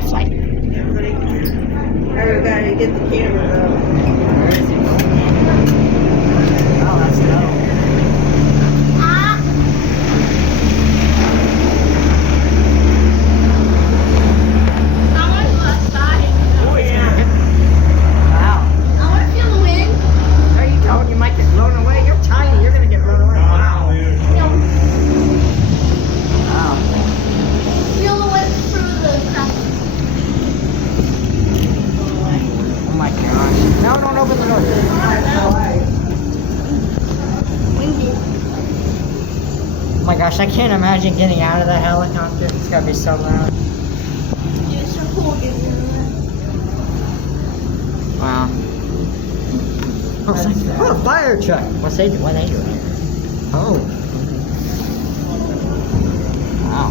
flight. Everybody gotta get the camera though. Where is he? Oh, that's dope. Oh yeah. Wow. No, you don't. You might get blown away. You're tiny. You're gonna get blown away. Wow. Wow. Oh my gosh. No, don't open the door. Oh my gosh, I can't imagine getting out of the helicopter. It's gotta be so loud. Wow. Oh, it's like, oh, a fire truck. What they doing here? Oh. Wow.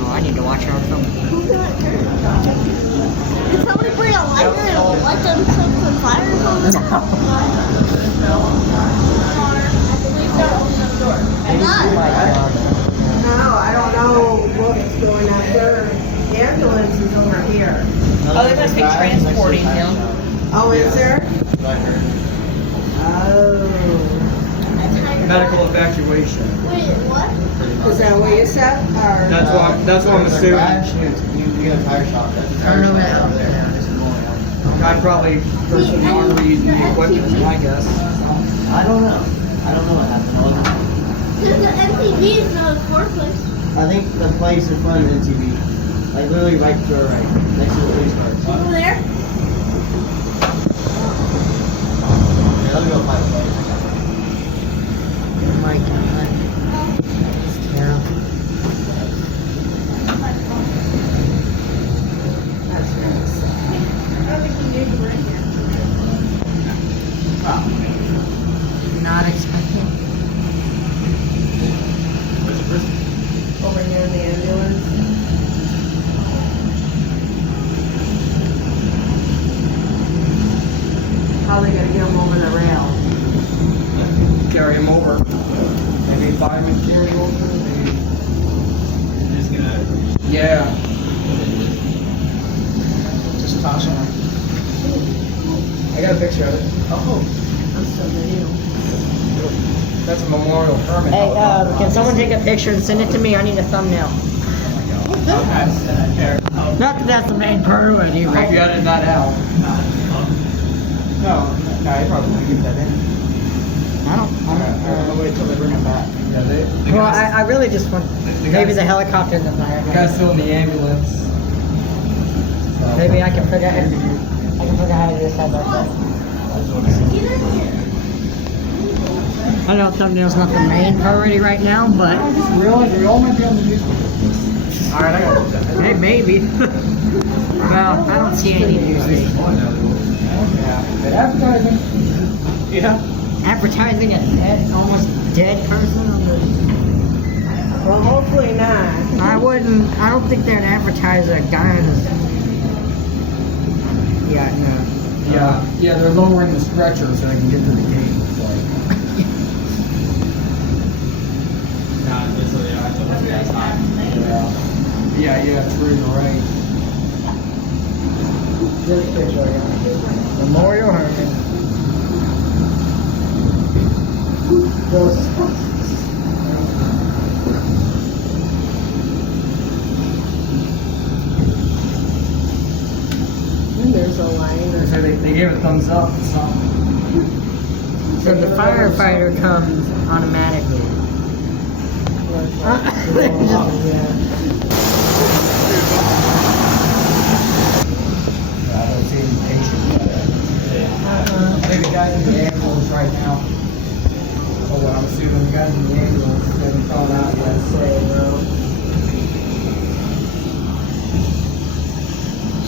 Oh, I need to watch our film. Did somebody bring a lighter and light them some fire or something? Oh my God. No, I don't know what's going on there. The ambulance is over here. Oh, they must be transporting him. Oh, is there? Oh. Medical evacuation. Wait, what? Is that what you said? Or That's what I'm assuming. You get a tire shop. That's a I don't know tire what shop over there. I'd probably person the arteries and the equipment, is my guess. I don't know. I don't know what happened. Because the MTV is not a forklift. I think the place in front of NTV, like literally right to our right, next to the police car. Over there? Let me go find a place. Oh my God. It's terrible. that's really sad. Not expecting. Over near the ambulance. How are they gonna get them over the rail? Carry him over. Maybe firemen carry him over. Maybe. Just gonna. Yeah. Just toss him. I got a picture of it. Oh. That's so video. That's a memorial permit. Hey, can someone take a picture and send it to me? I need a thumbnail. Not that that's the main priority, I hope right? you edited that out. No, I probably won't keep that in. I don't. I'll wait till they bring it back. Yeah, the Well, guy's- I really just want maybe guy's- the helicopter and the fire. The guy's still in the ambulance. So- Maybe I can figure out. I can figure out how to do this side by side. I know thumbnail's not the main priority right now, but I just realized we all might be on the news. all right, I got hey, maybe. Well, I don't see any news. Yeah. But advertising. Yeah. Advertising a dead, almost dead person on the. Well, hopefully not. I don't think they'd advertise a guy in his. Yeah, no. Yeah, they're lowering the stretcher so they can get to the gate. It's like, yeah, true, you're right. This picture I got. Memorial Herman. And there's a line. So they gave a thumbs up to something. So the firefighter comes automatically. I don't see any patient. I think the guy's in the ambulance right now. Oh, well, I'm assuming the guy's in the ambulance. They haven't thrown out yet.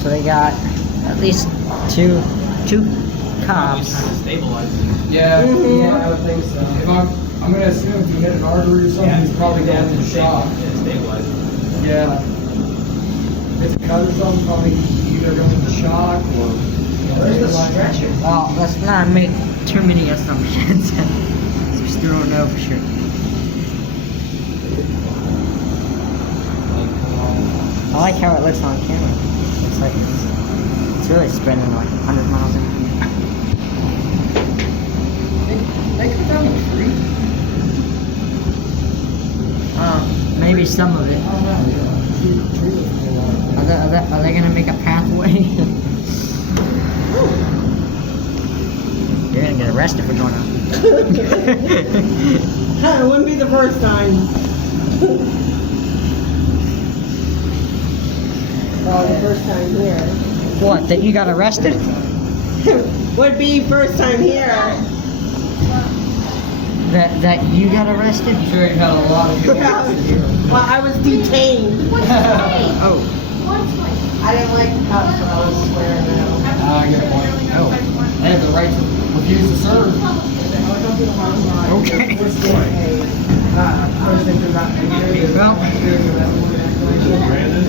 So they got at least two cops. Yeah, I would think so. If I'm gonna assume if he hit an artery or something, he's probably going into shock. Yeah. If it's a cut or something, probably either going into shock or. Where's the stretcher? Well, let's not make too many assumptions. We still don't know for sure. I like how it looks on camera. like it's really spinning like 100 miles an hour. They cut down the tree. Maybe some of it. I don't know. Tree was pretty long. Are they gonna make a pathway? You're gonna get arrested for going on. It wouldn't be the first time. Well, the first time here. What? That you got arrested? Would be first time here. That you got arrested? I'm sure you had a lot of people here. Well, I was detained. Oh. I didn't like the cops, so I was swearing at them. I get one. Oh. They have the right to refuse to serve. Okay. First thing Well,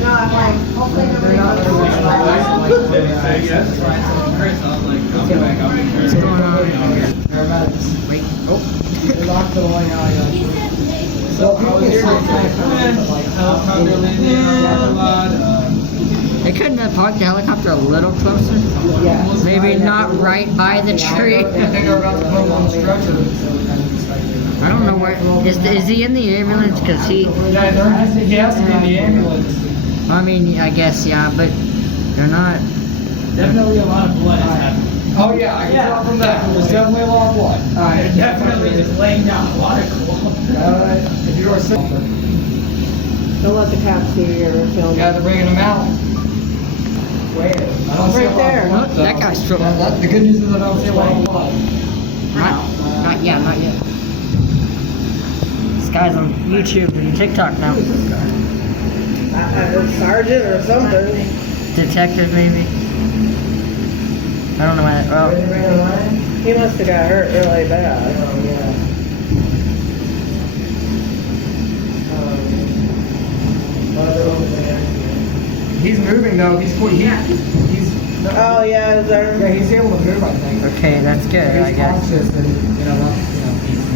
No, I'm like, hopefully nobody what's going on? Paramedics. Wait. Oh. They locked the line out. So I was here like helicopter landing on a lot. They couldn't have parked the helicopter a little closer? Yeah. Maybe not right by the tree? I think they're about to put him on the stretcher. I don't know where. Is he in the ambulance? Because he. Yeah, he has to be in the ambulance. I mean, I guess, yeah, but they're not. Definitely a lot of blood is happening. Oh yeah, I can tell from that. There's definitely a lot of blood. They're definitely just laying down a lot of blood. If you are sick, Don't let the cops see you or film. yeah, they're bringing him out. Where? I don't see a lot Right there. of blood, though. That guy's trouble. The good news is I don't see a lot of blood. Not yet. This guy's on YouTube and TikTok now. Sergeant or something. Detective, maybe? I don't know why. Well, He must have got hurt really bad. He's moving though. He's Oh yeah, is there? yeah, he's able to move. I think. okay, that's good, I He's guess. conscious and He's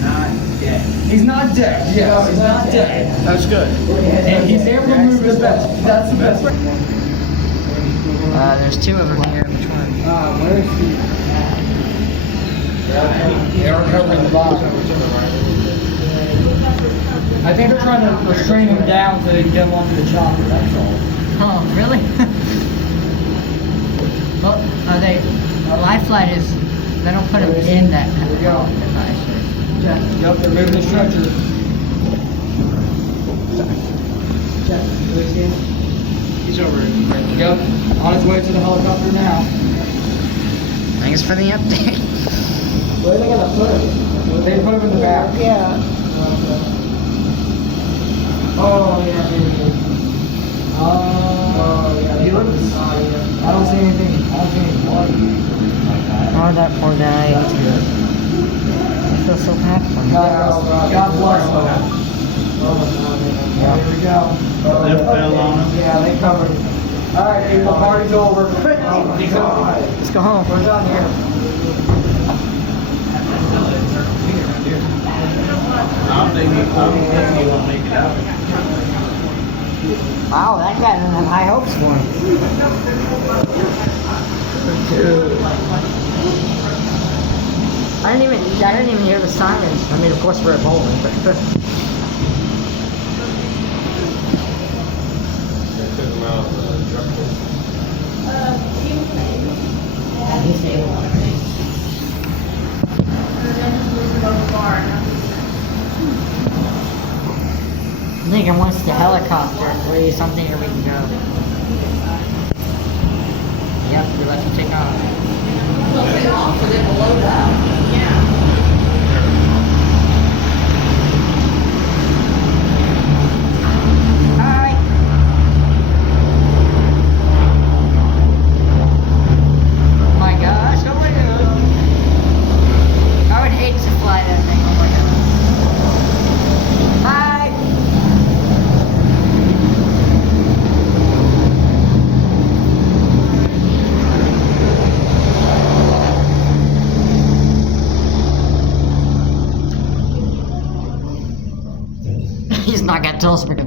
not dead. he's not dead. Yeah, he's not dead. That's good. And he's able to move his best. That's the best. There's two of them here. Which one? Where is he? They're covering the bottom. I think they're trying to restrain him down so they can get him onto the chopper. That's all. Oh, really? Well, are they? A life flight is. They don't put them in that. Here we go. Device. Yep, they're moving the stretcher. He's over it. Yep, on his way to the helicopter now. Thanks for the update. Where are they gonna put him? They put him in the back. Yeah. Oh, yeah, there he is. He looks. I don't see anything. I don't see any blood. Oh, that poor guy. I feel so bad for him. God bless him. Yeah, here we go. They fell on him. Yeah, they covered him. All right, people, party's over. Oh my God. Let's go home. We're done here. I don't think he will make it out. Wow, that guy doesn't have high hopes for him. I didn't even hear the sirens. I mean, of course we're at bowling, but. I think once the helicopter or something, here we can go. Yep, we let you take off. Hi. Oh my gosh, oh my god. I would hate to fly that thing, oh my god. Hi. He's not gonna tell us we're gonna